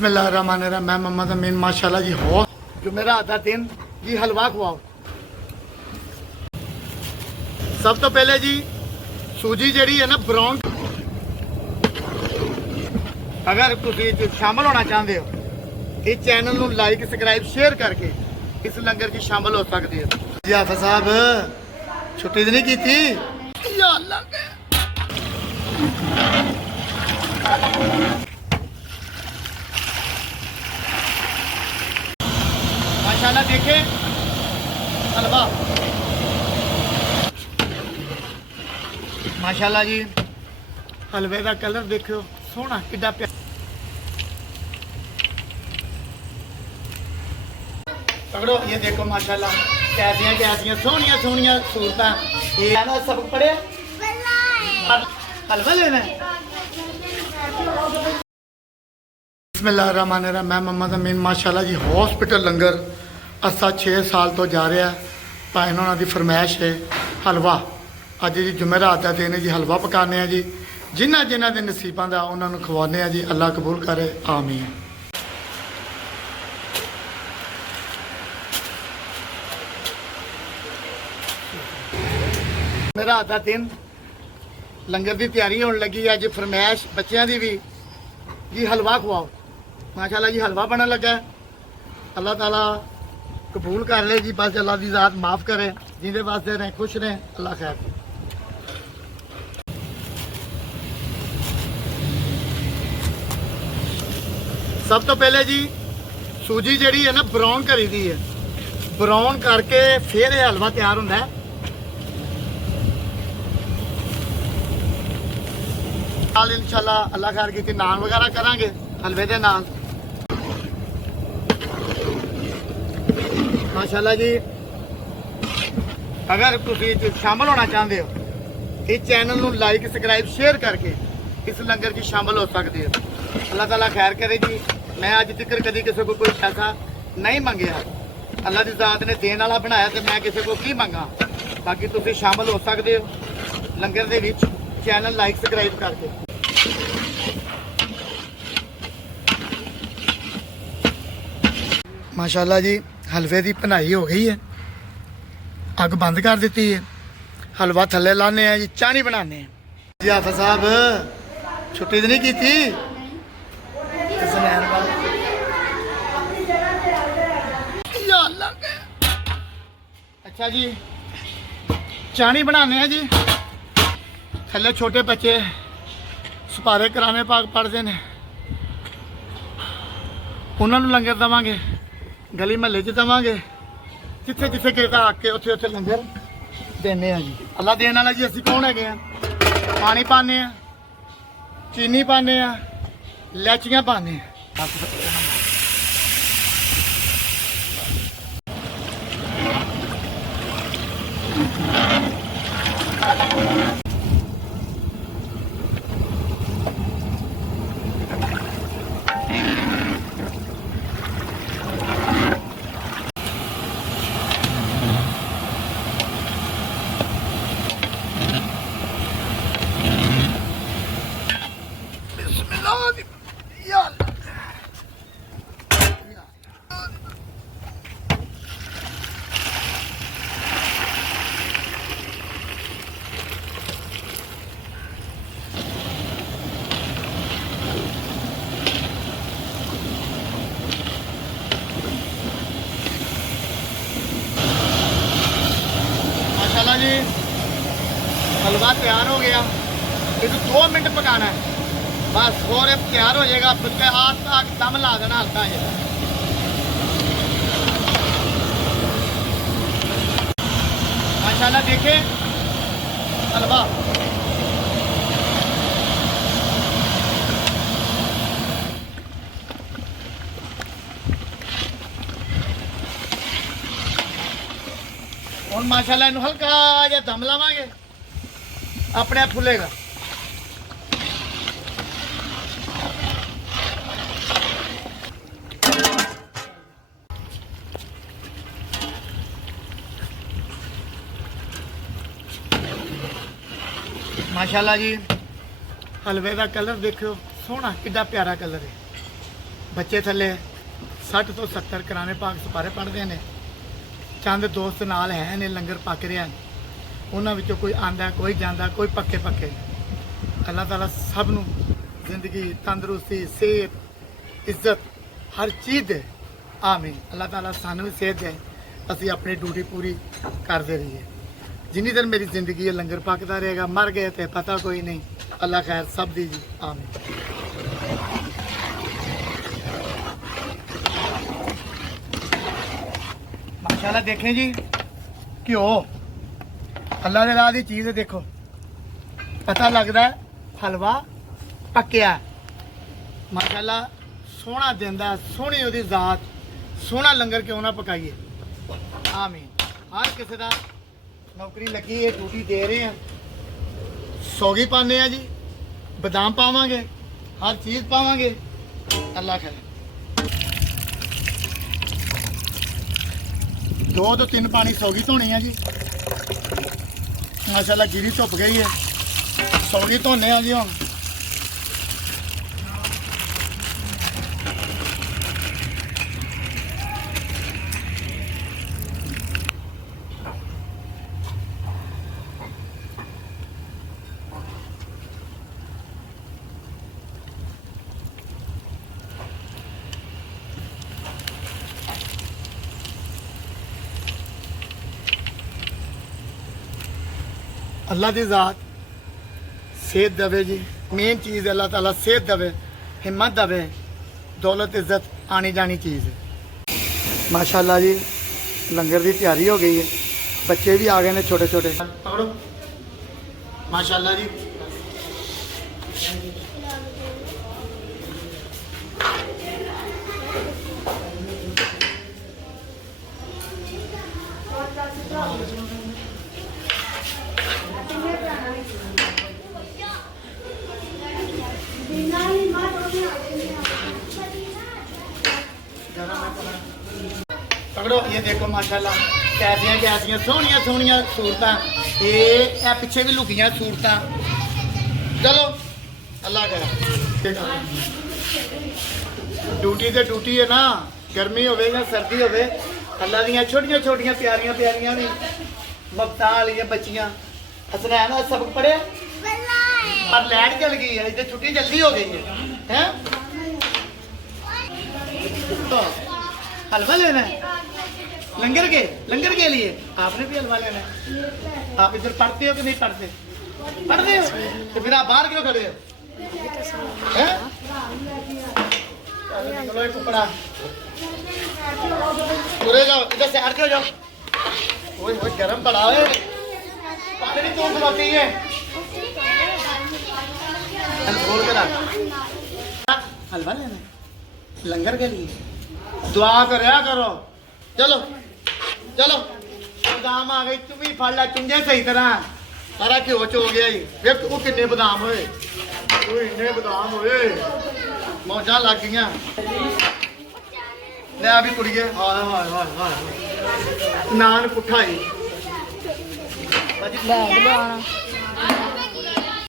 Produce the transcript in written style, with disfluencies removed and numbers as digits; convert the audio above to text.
बिस्मिल्लाहिर्रहमानिर्रहीम। मैं मोहम्मद अमीन माशाल्लाह जी हो जो मेरा आधा दिन जी हलवा खवाओ। सब तो पहले जी सूजी जी है ना ब्राउन, अगर तुम शामिल होना चाहते हो इस चैनल को लाइक सबसक्राइब शेयर करके इस लंगर की शामिल हो सकते हो जी। हाफिज साहब छुट्टी तो नहीं की थी या अल्लाह के। माशाल्लाह देखे हलवा माशाल्लाह जी। हलवे का कलर देखो सोहना किड्डा प्यारा। पकड़ो ये देखो माशाल्लाह कैसियां कैसियां सोहनियां सोहनियां सूरतां। ये ना सब पड़े हलवा लेना है। बिस्मिल्लाहिर्रहमानिर्रहीम। मैं मोहम्मद अमीन माशाल्लाह जी हॉस्पिटल लंगर असा 6 साल तो जा रहा भाई उन्होंने की फरमाइश है हलवा। अज जी जुमेरात का दिन है जी हलवा पकाने जी जिन्होंने जिन्हों के नसीबों का उन्होंने खवाने जी। अल्लाह कबूल करे आमीन। मेरा आधा दिन लंगर की तैयारी होने लगी अज फरमाइश बच्चों की भी जी हलवा खवाओ। माशाल्लाह जी हलवा बनने लगा। अल्लाह ताला कबूल कर ले जी। बस अल्लाह की ज़ात माफ़ करे जिंदे वास्ते रहें खुश रहें। अल्लाह खैर। सब तो पहले जी सूजी जी है ना ब्राउन करी दी है। ब्राउन करके फिर यह हलवा तैयार होता है। इंशाल्लाह अल्लाह खैर की नान वगैरह करांगे हलवे के नाल। माशाल्लाह जी अगर तुम शामिल होना चाहते हो इस चैनल को लाइक सबसक्राइब शेयर करके इस लंगर की शामिल हो सकते हो। अल्लाह ताला खैर करे जी। मैं अज तक कभी किसी को कोई पैसा नहीं मंगया। अल्लाह की ज़ात ने देने वाला बनाया तो मैं किसी को की मंगा। बाकी तुम शामिल हो सकते हो लंगर दे विच चैनल लाइक सबसक्राइब करके। माशाल्लाह जी हलवे की बनाई हो गई है। अग बंद कर दी है। हलवा थले लाने जी चाह नहीं बनाने जी। हाफिज साहब छुट्टी तो नहीं की थी। अच्छा जी चाह बनाने जी। थले छोटे बच्चे सुपारे कराने पाक पढ़ते हैं उन्होंने लंगर देवांगे। गली महल्ले च देवांगे जिथे जिथे किता आके उत्थे उत्थे लंगर देने जी। अल्लाह देने वाला जी। असीं कौन है पानी पाने चीनी पाने इलायचियां पाने। माशाल्लाह जी हलवा तैयार हो गया। इसे 2 मिनट पकाना है बस और तैयार हो जाएगा। फिर हाथ तक दम ला देना हल्का है। माशाल्लाह देखे हलवा हम माशाल्लाह इन्हू हल्का जहा दम लावांगे अपने आप फुलेगा। माशाल्लाह जी हलवे का कलर देखो सोहना कितना प्यारा कलर है। ਬੱਚੇ ਥੱਲੇ 60 ਤੋਂ 70 ਕਰਾਣੇ ਪਾਕ ਸਪਾਰੇ ਪੜ੍ਹਦੇ ਨੇ। ਚੰਦ ਦੋਸਤ ਨਾਲ ਹੈ ਨੇ, ਲੰਗਰ ਪੱਕ ਰਿਹਾ, ਉਹਨਾਂ ਵਿੱਚੋਂ ਕੋਈ ਆਂਦਾ, ਕੋਈ ਜਾਂਦਾ, ਕੋਈ ਪੱਕੇ ਪੱਕੇ। ਅੱਲਾਹ ਤਾਲਾ ਸਭ ਨੂੰ ਜ਼ਿੰਦਗੀ, ਤੰਦਰੁਸਤੀ, ਸਿਹਤ, ਇੱਜ਼ਤ ਹਰ ਚੀਜ਼ ਦੇ। ਆਮੀਨ। ਅੱਲਾਹ ਤਾਲਾ ਸਾਨੂੰ ਵੀ ਸਿਹਤ ਦੇ, ਅਸੀਂ ਆਪਣੀ ਡਿਊਟੀ ਪੂਰੀ ਕਰਦੇ ਰਹੀਏ। ਜਿੰਨੀ ਦੇਰ ਮੇਰੀ ਜ਼ਿੰਦਗੀ ਹੈ ਲੰਗਰ ਪੱਕਦਾ ਰਹੇਗਾ, ਮਰ ਗਏ ਤੇ ਪਤਾ ਕੋਈ ਨਹੀਂ। ਅੱਲਾਹ ਖੈਰ ਸਭ ਦੀ ਜੀ। ਆਮੀਨ। ਮਾਸ਼ਾਅੱਲਾ देखें जी, घ्यो अल्लाह दे राह दी चीज़ है। देखो पता लगता है हलवा पक्या। माशाअल्लाह सोहना देंदा, सोहनी उहदी जात, सोहना लंगर क्यों ना पकाइए। आमीन। हर किसी का नौकरी लगी है, ड्यूटी दे रहे हैं, सौगी पाने हैं जी, बादाम पावांगे, हर चीज़ पावांगे। अल्लाह खैर। 2 ਤੋਂ 3 पानी सौगी धोनी है जी। माशाअल्लाह गिरी धुप गई है, सौगी धोने जी हम। अल्लाह की ज़ात सेहत दवे जी, मेन चीज़ अल्लाह ताला सेहत दवे, हिम्मत दवे, दौलत इज्जत आनी जानी चीज़ है। माशाअल्लाह जी लंगर की तैयारी हो गई है, बच्चे भी आ गए हैं छोटे छोटे। पकड़ो माशाअल्लाह जी। पकड़ो ये देखो माशाल्लाह कैसियां कैसियां सोहनियां सोहनियां सूरतां। ये पिछे भी लुकियां सूरतां। चलो अल्लाह करे। ड्यूटी तो ड्यूटी है ना, गर्मी होवे या सर्दी होवे, अल्लाह दियां छोटियां छोटियां प्यारियां प्यारियां भी ममता वालियां बच्चियां। हसनैन सबक पढ़े और लाइट चल गई है, इधर छुट्टी जल्दी हो गई है। हैं तो हलवा लेना है लंगर के लिए। आपने भी हलवा लेना है। आप इधर पढ़ते हो कि नहीं पढ़ते? पढ़ते हो तो फिर आप बाहर क्यों खड़े हो? हैं? चलो एक कपड़ा पूरे जाओ, इधर से हट के जाओ। ओए ओए गरम पड़ा है, पानी भी तो खिलाती है। खोल के रख। हलवा लेना है लंगर के लिए, दुआ करया करो। चलो चलो बादाम आ गई, तू भी फड़ ला चुंगे सही तरह। सारा घ्यो च हो गया ही। वे वो किन्ने बादाम होए, इन्ने बादाम होए, मौजा लग गई। ले भी कुड़िए, हाय हाय हाय हाय नान पुठा ही।